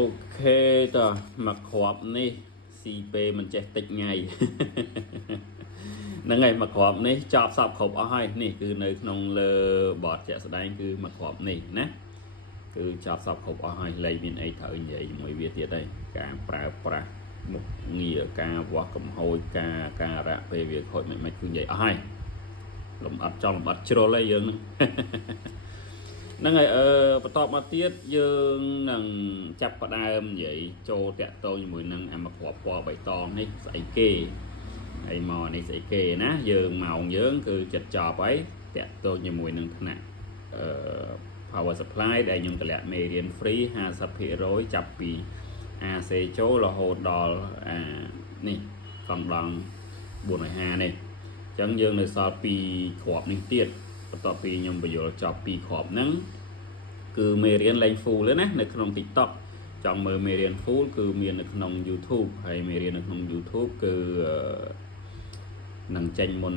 ok តើមកគ្រាប់នេះស៊ីពេលមិនចេះតិចថ្ងៃហ្នឹងហើយមកគ្រាប់នេះចប់សពគ្រប់អស់ហើយនេះគឺនៅក្នុងលើបតជាក់ស្ដែងគឺមកគ្រាប់នេះណាគឺចប់សពគ្រប់អស់ហើយលែងមានអីត្រូវនិយាយជាមួយវាទៀតហើយការប្រើប្រាស់មុខងារការវាស់កំហូចការរៈពេលវាខូចមិនគឺនិយាយអស់ហើយលំអិតចង់លំអិតជ្រុលហើយយើងហ្នឹងហើយបន្តមកទៀតយើងនឹងចាប់ផ្ដើមនិយាយចូលតាក់ទងជាមួយនឹងអាមកគ្រាប់ពណ៌បៃតងនេះស្អីគេហើយមកនេះស្អីគេណាយើងម៉ោងយើងគឺចិត្តចប់ហើយតាក់ទងជាមួយនឹងថ្នាក់power supply ដែលខ្ញុំតម្លាក់មេរៀន free 50% ចាប់ពី AC ចូលរហូតដល់នេះកង់ដង់450នេះអញ្ចឹងយើងនៅសល់2គ្រាប់នេះទៀតបន្ទាប់ពីខ្ញុំបញ្យល់ចប់2គ្រាប់ហ្នឹងគឺមេរៀនឡើង full ទេណានៅក្នុង TikTok ចង់មើលមេរៀន full គឺមាននៅក្នុង YouTube ហើយមេរៀននៅក្នុង YouTube គឺនឹងចេញមុន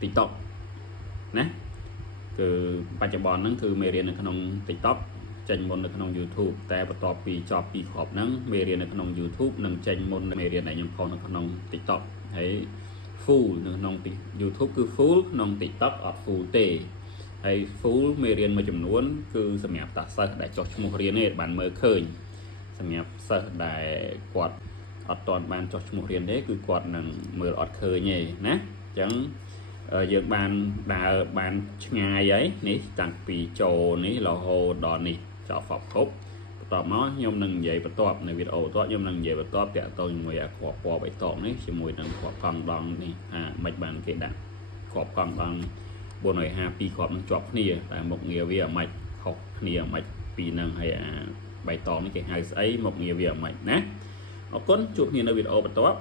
TikTok ណាគឺបច្ចុប្បន្នហ្នឹងគឺមេរៀននៅក្នុង TikTok ចេញមុននៅក្នុង YouTube តែបន្ទាប់ពីចប់2គ្រាប់ហ្នឹងមេរៀននៅក្នុង YouTube នឹងចេញមុនមេរៀនដែលខ្ញុំផុសនៅក្នុង TikTok ហើយ full នៅក្នុង YouTube គឺ full ក្នុង TikTok អត់ full ទេហើយ full មេរៀនមួយចំនួនគឺសម្រាប់តាសិស្សដែលចុះឈ្មោះរៀនទេបានមើលឃើញសម្រាប់សិស្សដែលគាត់អត់ទាន់បានចុះឈ្មោះរៀនទេគឺគាត់នឹងមើលអត់ឃើញទេណាអញ្ចឹងយើងបានដើរបានឆ្ងាយហើយនេះតាំងពីចូលនេះរហូតដល់នេះចប់សពគ្រប់បន្ទាប់មកខ្ញុំនឹងនិយាយបន្ទាប់នៅវីដេអូបន្ទាប់ខ្ញុំនឹងនិយាយបន្ទាប់តាក់ទងជាមួយអាគ្រាប់ពណ៌បៃតងនេះជាមួយនឹងគ្រាប់កង់ដង់នេះមិនបានគេដាក់គ្រាប់កង់ដង់452គ្រាប់នឹងជាប់គ្នាតែមុខងារវាមិនខុសគ្នាមិនពីនឹងហើយអាបៃតងនេះគេហៅស្អីមុខងារវាមិនណាអរគុណជួបគ្នានៅវីដេអូបន្ទាប់